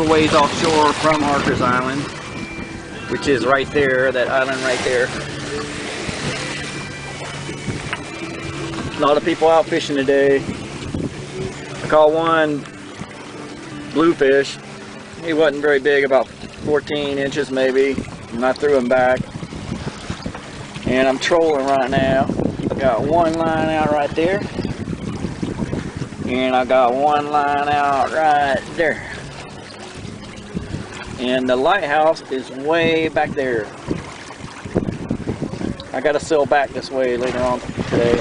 couple ways offshore from Harkers Island, which is right there, that island right there. A lot of people out fishing today. I caught one bluefish. He wasn't very big, about 14 inches maybe, and I threw him back. And I'm trolling right now. I got one line out right there, and I got one line out right there. And the lighthouse is way back there. I gotta sail back this way later on today.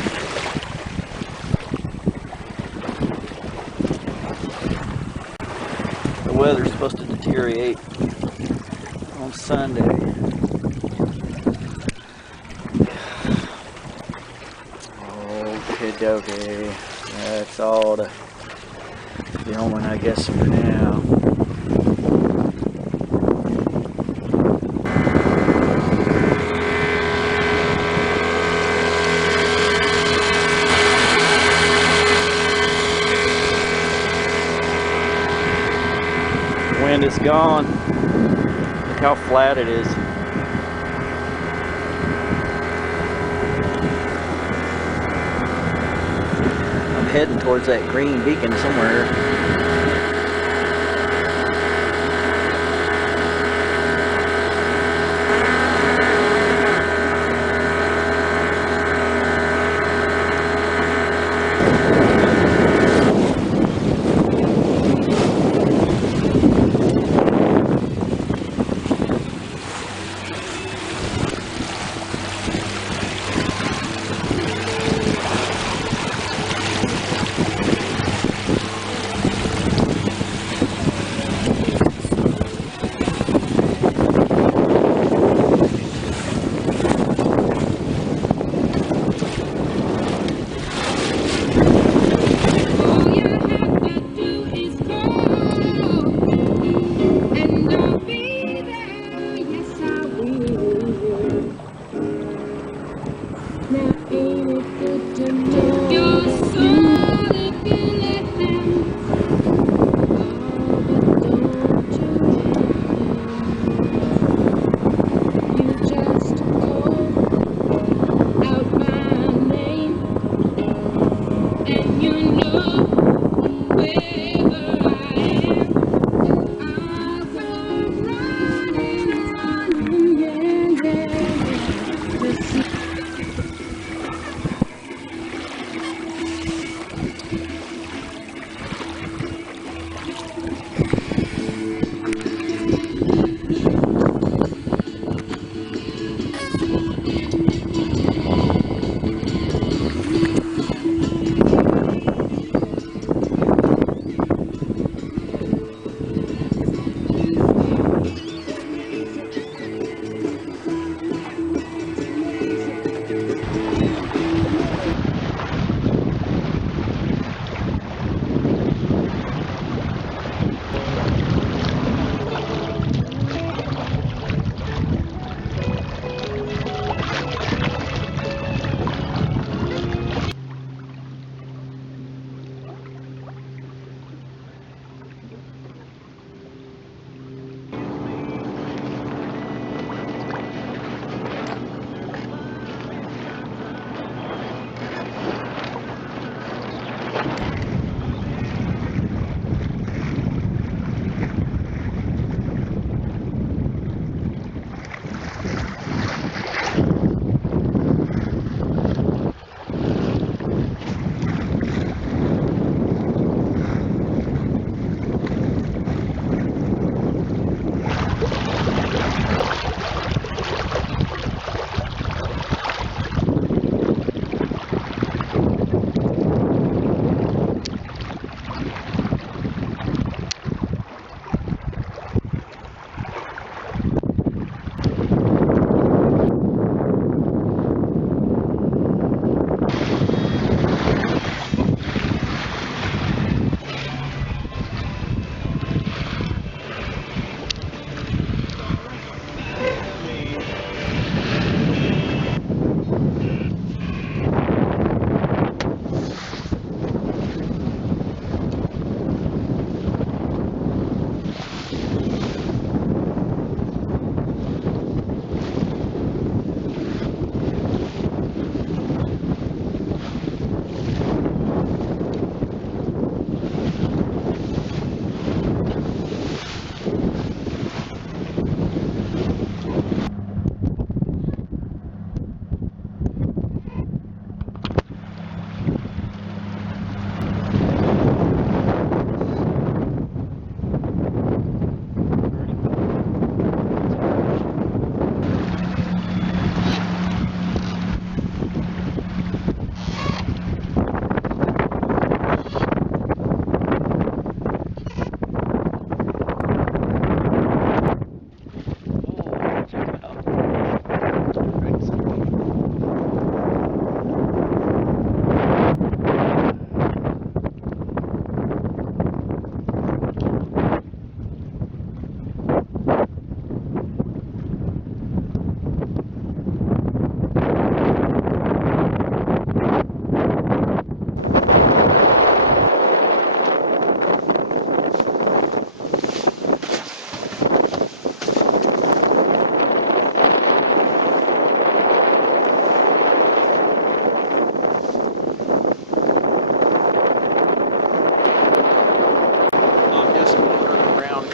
The weather's supposed to deteriorate on Sunday. Okie dokie. That's all the filming, I guess, for now. Wind is gone. Look how flat it is. I'm heading towards that green beacon somewhere.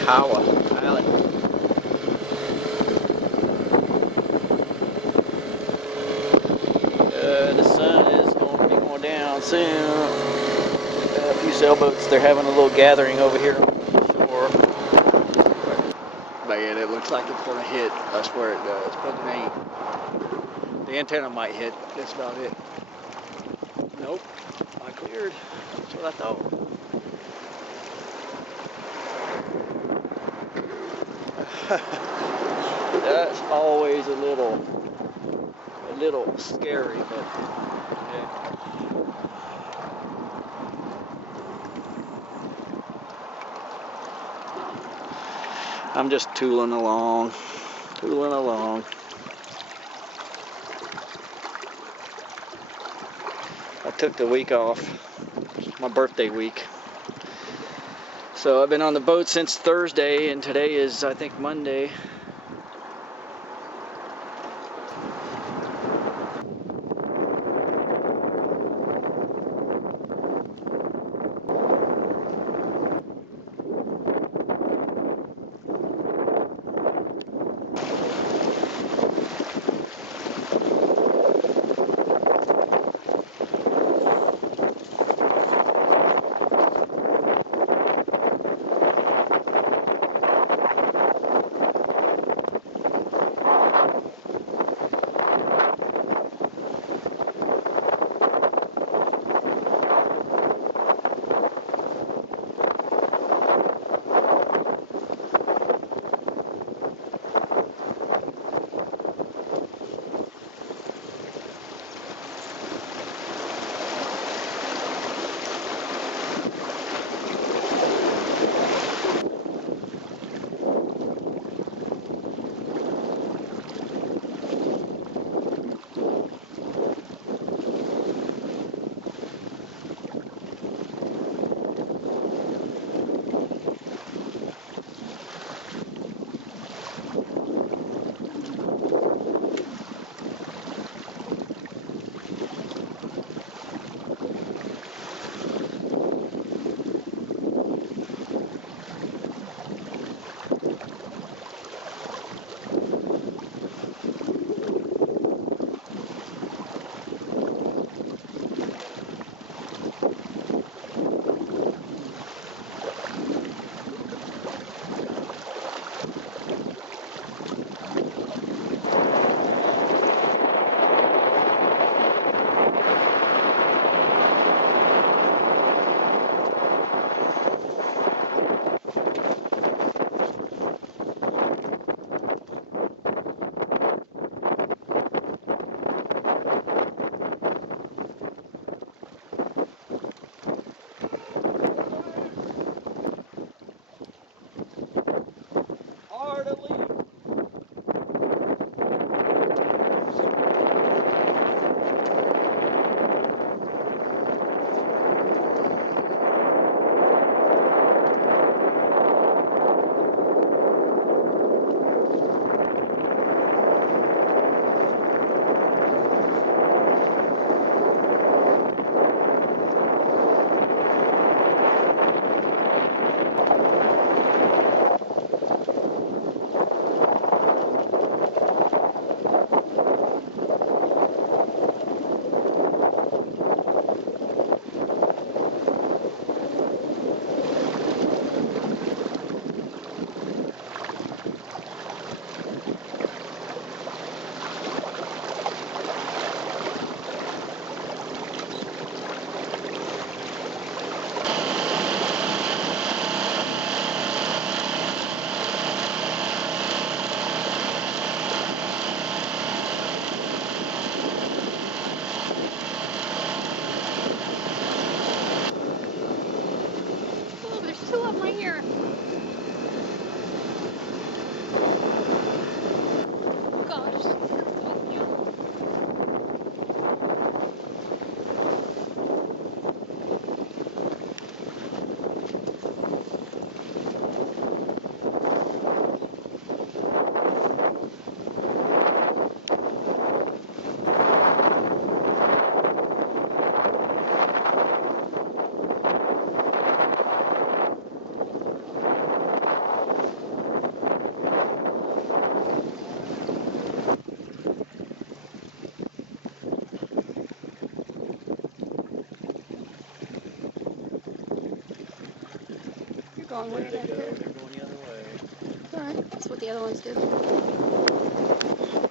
Island. The sun is going to be going down soon. A few sailboats, they're having a little gathering over here on the shore. Man, it looks like it's going to hit. I swear it does, but it ain't. The antenna might hit. That's about it. Nope, I cleared. That's what I thought. That's always a little scary, but yeah. I'm just tooling along. I took the week off, my birthday week. So I've been on the boat since Thursday, and today is, I think, Monday. going Where way they back go, there. they're going the other way. Alright, that's what the other ones do.